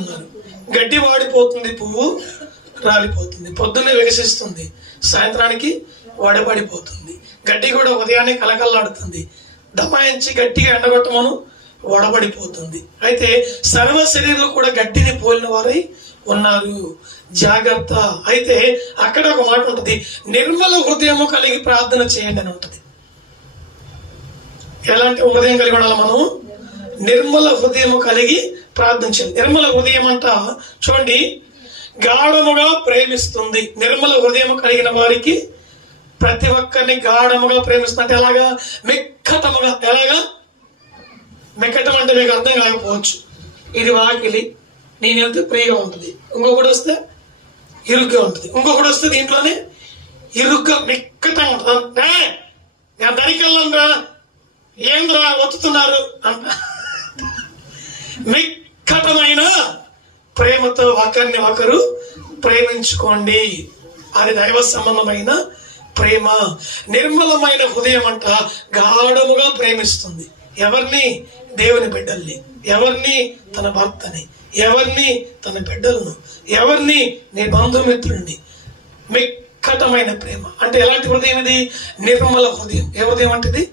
ఉన్నారు. గడ్డి వాడిపోతుంది, పువ్వు రాలిపోతుంది, పొద్దున్నే వికసిస్తుంది, సాయంత్రానికి వడబడిపోతుంది. గడ్డి కూడా ఉదయాన్నే కలకల్లాడుతుంది, దమాయించి గట్టిగా ఎండగొట్టమను వడబడిపోతుంది. అయితే సర్వ శరీరంలో కూడా గడ్డిని పోలిన వారై ఉన్నారు, జాగ్రత్త. అయితే అక్కడ ఒక మాట ఉంటుంది, నిర్మల హృదయము కలిగి ప్రార్థన చేయండి అని ఉంటుంది. ఎలాంటి హృదయం కలిగి ఉండాలి మనం? నిర్మల హృదయము కలిగి ప్రార్థన చేయాలి. నిర్మల హృదయం అంట చూడండి, గాఢముగా ప్రేమిస్తుంది. నిర్మల హృదయం కలిగిన వారికి ప్రతి ఒక్కరిని గాఢముగా ప్రేమిస్తుంది. అంటే ఎలాగా? మిక్కటముగా. ఎలాగా? మిక్కటం అంటే మీకు అర్థం కాకపోవచ్చు. ఇది వాకిలి, నేను వెళ్తే ఫ్రీగా ఉంటుంది, ఇంకొకటి వస్తే ఇరుగ్గా ఉంటుంది, ఇంకొకటి వస్తే దీంట్లోనే ఇరుగ్గా మిక్కటం ఉంటుంది. నేను దరికెళ్ళంరా, ఏంద్రా ఒత్తుతున్నారు అంట. మిక్కటమైన ప్రేమతో ఒకరిని ఒకరు ప్రేమించుకోండి, అది దైవ సంబంధమైన ప్రేమ. నిర్మలమైన హృదయం అంట గాఢముగా ప్రేమిస్తుంది. ఎవరిని? దేవుని బిడ్డల్ని. ఎవరిని? తన భర్తని. ఎవరిని? తన బిడ్డలను. ఎవరిని? నీ బంధుమిత్రుల్ని. మిక్కటమైన ప్రేమ అంటే ఎలాంటి హృదయం ఇది? నిర్మల హృదయం. ఏ హృదయం అంటే ఇది?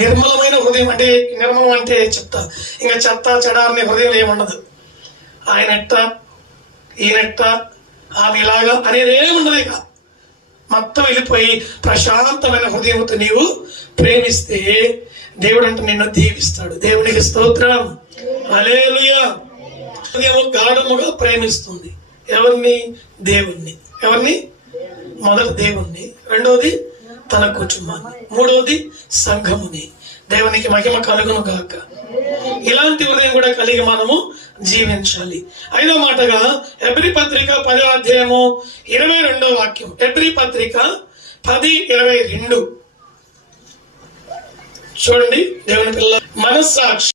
నిర్మలమైన హృదయం. అంటే నిర్మలం అంటే చెప్తా, ఇంకా చెత్త చెడారని హృదయం ఏముండదు. ఆయన ఎట్ట, ఈయనెట్ట, ఆమె ఇలాగా అనేది ఏముండదు. ఇక మొత్తం వెళ్ళిపోయి ప్రశాంతమైన హృదయంతో నీవు ప్రేమిస్తే దేవుడు అంటే నిన్ను దీవిస్తాడు. దేవునికి స్తోత్రం, హల్లెలూయా. హృదయము గాఢముగా ప్రేమిస్తుంది. ఎవరిని? దేవుణ్ణి. ఎవరిని? మొదటి దేవుణ్ణి, రెండోది తన కుటుంబాన్ని, మూడవది సంఘముని. దేవునికి మహిమ కలుగును గాక. ఇలాంటి హృదయం కూడా కలిగి మనము జీవించాలి. ఐదో మాటగా హెబ్రీ పత్రిక 10వ అధ్యాయము 22వ వాక్యం. హెబ్రీ పత్రిక 10:22 చూడండి. దేవుని పిల్ల మనస్సాక్షి